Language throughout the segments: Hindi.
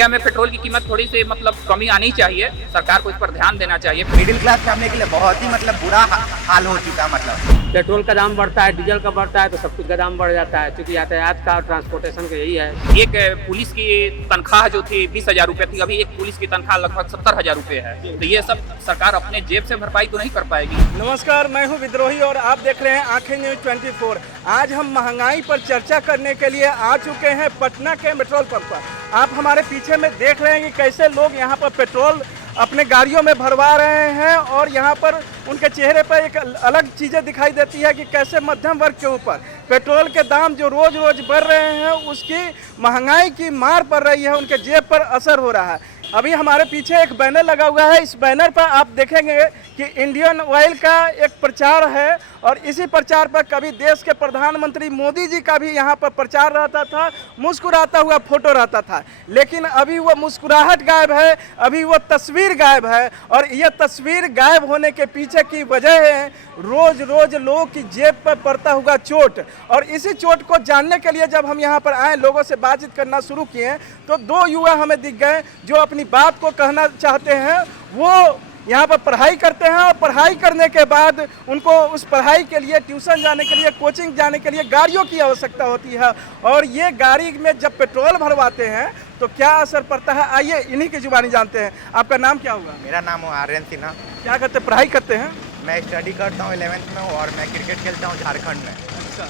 इंडिया में पेट्रोल की कीमत थोड़ी सी मतलब कमी आनी चाहिए, सरकार को इस पर ध्यान देना चाहिए। मिडिल क्लास फैमिली के लिए बहुत ही बुरा हाल हो चुका है। पेट्रोल का दाम बढ़ता है, डीजल का बढ़ता है तो सब कुछ का दाम बढ़ जाता है, क्योंकि यातायात का और ट्रांसपोर्टेशन का यही है। एक पुलिस की तनख्वाह जो थी 20,000 रुपये थी, अभी एक पुलिस की तनख्वाह लगभग 70,000 रुपये है। तो ये सब सरकार अपने जेब से भरपाई तो नहीं कर पाएगी। नमस्कार, मैं हूं विद्रोही और आप देख रहे हैं आंखें न्यूज 24। आज हम महंगाई पर चर्चा करने के लिए आ चुके हैं पटना के पेट्रोल पंप पर। आप हमारे पीछे में देख रहे हैं कि कैसे लोग यहां पर पेट्रोल अपने गाड़ियों में भरवा रहे हैं और यहाँ पर उनके चेहरे पर एक अलग चीज़ें दिखाई देती है कि कैसे मध्यम वर्ग के ऊपर पेट्रोल के दाम जो रोज़ रोज़ बढ़ रहे हैं उसकी महंगाई की मार पड़ रही है, उनके जेब पर असर हो रहा है। अभी हमारे पीछे एक बैनर लगा हुआ है, इस बैनर पर आप देखेंगे कि इंडियन ऑयल का एक प्रचार है और इसी प्रचार पर कभी देश के प्रधानमंत्री मोदी जी का भी यहाँ पर प्रचार रहता था, मुस्कुराता हुआ फोटो रहता था। लेकिन अभी वो मुस्कुराहट गायब है, अभी वो तस्वीर गायब है और ये तस्वीर गायब होने के पीछे की वजह है रोज़ रोज़ लोगों की जेब पर पड़ता हुआ चोट। और इसी चोट को जानने के लिए जब हम यहाँ पर आए, लोगों से बातचीत करना शुरू किए तो दो युवा हमें दिख गए जो अपनी बात को कहना चाहते हैं। वो यहाँ पर पढ़ाई करते हैं और पढ़ाई करने के बाद उनको उस पढ़ाई के लिए ट्यूशन जाने के लिए, कोचिंग जाने के लिए गाड़ियों की आवश्यकता होती है और ये गाड़ी में जब पेट्रोल भरवाते हैं तो क्या असर पड़ता है, आइए इन्हीं की जुबानी जानते हैं। आपका नाम क्या होगा? मेरा नाम है आर्यन सिन्हा। क्या करते, पढ़ाई करते हैं? मैं स्टडी करता हूँ 11th में और मैं क्रिकेट खेलता हूँ झारखंड में। अच्छा,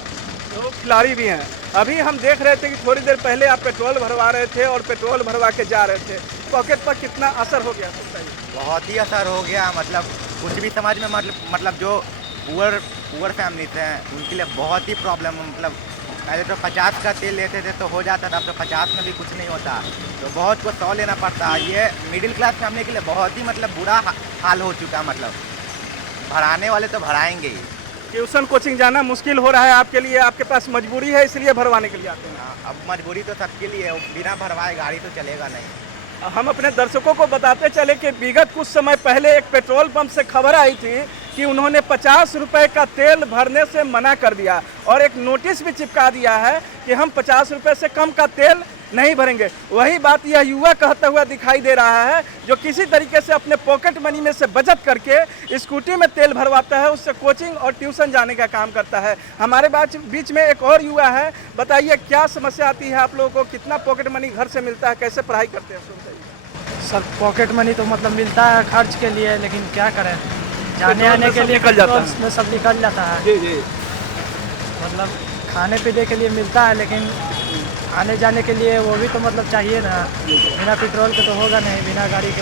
तो खिलाड़ी भी हैं। अभी हम देख रहे थे कि थोड़ी देर पहले आप पेट्रोल भरवा रहे थे और पेट्रोल भरवा के जा रहे थे, पॉकेट पर कितना असर हो गया? बहुत ही असर हो गया, कुछ भी समझ में मतलब जो पुअर फैमिलीज हैं उनके लिए बहुत ही प्रॉब्लम। पहले तो 50 का तेल लेते थे तो हो जाता था, अब तो 50 में भी कुछ नहीं होता, तो बहुत कुछ 100 लेना पड़ता है। ये मिडिल क्लास फैमिली के लिए बहुत ही बुरा हाल हो चुका है। भराने वाले तो भराएंगे ही। ट्यूशन कोचिंग जाना मुश्किल हो रहा है आपके लिए, आपके पास मजबूरी है इसलिए भरवाने के लिए आते हैं? अब मजबूरी तो सबके लिए है, बिना भरवाए गाड़ी तो चलेगा नहीं। हम अपने दर्शकों को बताते चले कि विगत कुछ समय पहले एक पेट्रोल पंप से खबर आई थी कि उन्होंने 50 रुपए का तेल भरने से मना कर दिया और एक नोटिस भी चिपका दिया है कि हम 50 रुपए से कम का तेल नहीं भरेंगे। वही बात यह युवा कहता हुआ दिखाई दे रहा है जो किसी तरीके से अपने पॉकेट मनी में से बचत करके स्कूटी में तेल भरवाता है, उससे कोचिंग और ट्यूशन जाने का काम करता है। हमारे बीच में एक और युवा है, बताइए क्या समस्या आती है आप लोगों को, कितना पॉकेट मनी घर से मिलता है, कैसे पढ़ाई करते हैं? सर पॉकेट मनी तो मिलता है खर्च के लिए, लेकिन क्या करें, जाने आने के लिए निकल जाता है। में सब निकल जाता है। जी जी, खाने पीने के लिए मिलता है, लेकिन आने जाने के लिए वो भी तो चाहिए ना। बिना पेट्रोल के तो होगा नहीं, बिना गाड़ी के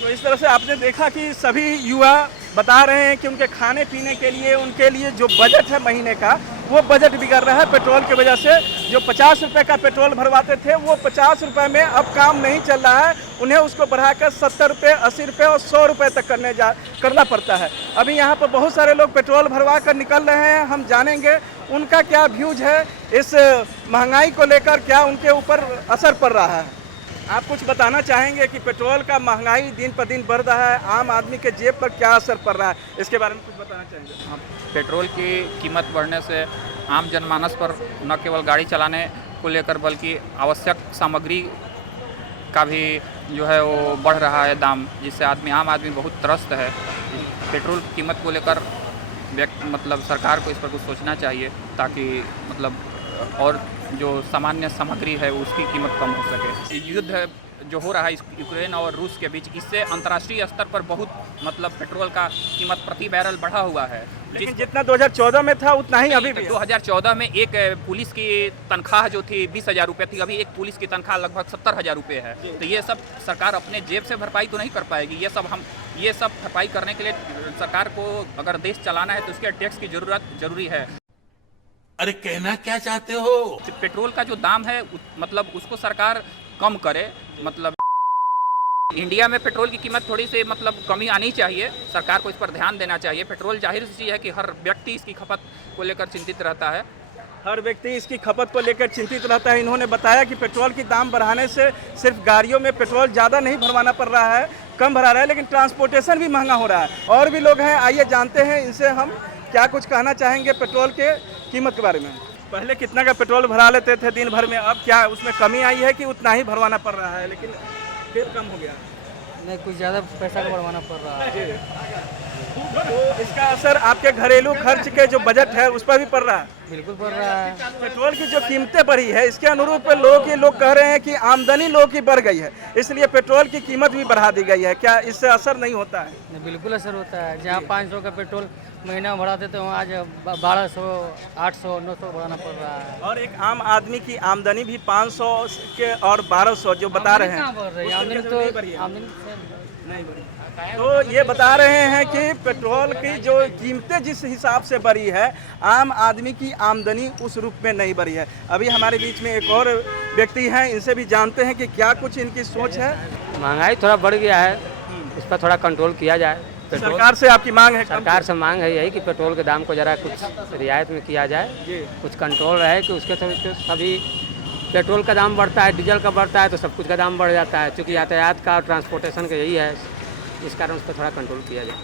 तो इस तरह से आपने देखा कि सभी युवा बता रहे हैं कि उनके खाने पीने के लिए, उनके लिए जो बजट है महीने का, वो बजट बिगड़ रहा है पेट्रोल की वजह से। जो 50 रुपये का पेट्रोल भरवाते थे वो 50 रुपये में अब काम नहीं चल रहा है, उन्हें उसको बढ़ाकर 70 रुपये, 80 रुपये और 100 रुपये तक करना पड़ता है। अभी यहाँ पर बहुत सारे लोग पेट्रोल भरवा कर निकल रहे हैं, हम जानेंगे उनका क्या व्यूज है इस महंगाई को लेकर, क्या उनके ऊपर असर पड़ रहा है। आप कुछ बताना चाहेंगे कि पेट्रोल का महंगाई दिन पर दिन बढ़ रहा है, आम आदमी के जेब पर क्या असर पड़ रहा है, इसके बारे में कुछ बताना चाहेंगे? पेट्रोल की कीमत बढ़ने से आम जनमानस पर न केवल गाड़ी चलाने को लेकर बल्कि आवश्यक सामग्री का भी जो है वो बढ़ रहा है दाम, जिससे आम आदमी बहुत त्रस्त है। पेट्रोल की कीमत को लेकर सरकार को इस पर कुछ सोचना चाहिए, ताकि और जो सामान्य सामग्री है उसकी कीमत कम हो सके। युद्ध जो हो रहा है यूक्रेन और रूस के बीच, इससे अंतर्राष्ट्रीय स्तर पर बहुत पेट्रोल का कीमत प्रति बैरल बढ़ा हुआ है। लेकिन जितना 2014 में था उतना ही अभी भी। 2014 में एक पुलिस की तनख्वाह जो थी 20,000 रुपये थी, अभी एक पुलिस की तनख्वाह लगभग 70,000 रुपये है। तो ये सब सरकार अपने जेब से भरपाई तो नहीं कर पाएगी। ये सब भरपाई करने के लिए सरकार को अगर देश चलाना है तो उसके टैक्स की जरूरी है। अरे कहना क्या चाहते हो? पेट्रोल का जो दाम है उसको सरकार कम करे। इंडिया में पेट्रोल की कीमत थोड़ी सी कमी आनी चाहिए, सरकार को इस पर ध्यान देना चाहिए। पेट्रोल जाहिर सी चीज़ है कि हर व्यक्ति इसकी खपत को लेकर चिंतित रहता है। हर व्यक्ति इसकी खपत को लेकर चिंतित रहता है। इन्होंने बताया कि पेट्रोल की दाम बढ़ाने से सिर्फ गाड़ियों में पेट्रोल ज़्यादा नहीं भरवाना पड़ रहा है, कम भरा रहा है, लेकिन ट्रांसपोर्टेशन भी महंगा हो रहा है। और भी लोग हैं, आइए जानते हैं इनसे हम क्या कुछ कहना चाहेंगे पेट्रोल के कीमत के बारे में। पहले कितना का पेट्रोल भरा लेते थे दिन भर में, अब क्या उसमें कमी आई है कि उतना ही भरवाना पड़ रहा है, लेकिन फिर कम हो गया? नहीं, कुछ ज़्यादा पैसा का बढ़वाना पड़ रहा है। तो इसका असर आपके घरेलू खर्च के जो बजट है उस पर भी पड़ रहा है? बिल्कुल पड़ रहा है। पेट्रोल की जो कीमतें बढ़ी है इसके अनुरूप लोग कह रहे हैं कि आमदनी लोग की बढ़ गई है, इसलिए पेट्रोल की कीमत भी बढ़ा दी गई है। क्या इससे असर नहीं होता है? नहीं, बिल्कुल असर होता है। जहाँ 500 का पेट्रोल महीना भराते थे वहाँ आज 1200, 800, 900 बढ़ाना पड़ रहा है। और एक आम आदमी की आमदनी भी 500 के और 1200 जो बता रहे हैं, आमदनी तो नहीं बढ़ी। तो ये बता रहे हैं कि पेट्रोल की जो कीमतें जिस हिसाब से बढ़ी है, आम आदमी की आमदनी उस रूप में नहीं बढ़ी है। अभी हमारे बीच में एक और व्यक्ति हैं, इनसे भी जानते हैं कि क्या कुछ इनकी सोच है। महंगाई थोड़ा बढ़ गया है, इस पर थोड़ा कंट्रोल किया जाए। पेट्रोल सरकार से आपकी मांग है? सरकार से मांग है यही कि पेट्रोल के दाम को ज़रा कुछ रियायत में किया जाए, कुछ कंट्रोल रहे कि उसके थ्रू सभी पेट्रोल का दाम बढ़ता है, डीजल का बढ़ता है तो सब कुछ का दाम बढ़ जाता है। क्योंकि यातायात का और ट्रांसपोर्टेशन का यही है, इस कारण उस पर थोड़ा कंट्रोल किया जाए।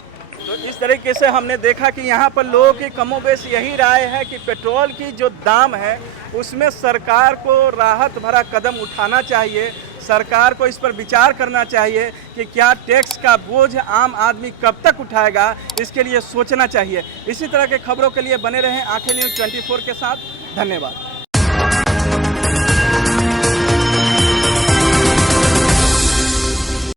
तो इस तरीके से हमने देखा कि यहाँ पर लोगों की कमोबेश यही राय है कि पेट्रोल की जो दाम है उसमें सरकार को राहत भरा कदम उठाना चाहिए। सरकार को इस पर विचार करना चाहिए कि क्या टैक्स का बोझ आम आदमी कब तक उठाएगा, इसके लिए सोचना चाहिए। इसी तरह के खबरों के लिए बने रहें आंखें न्यूज़ 24 के साथ। धन्यवाद।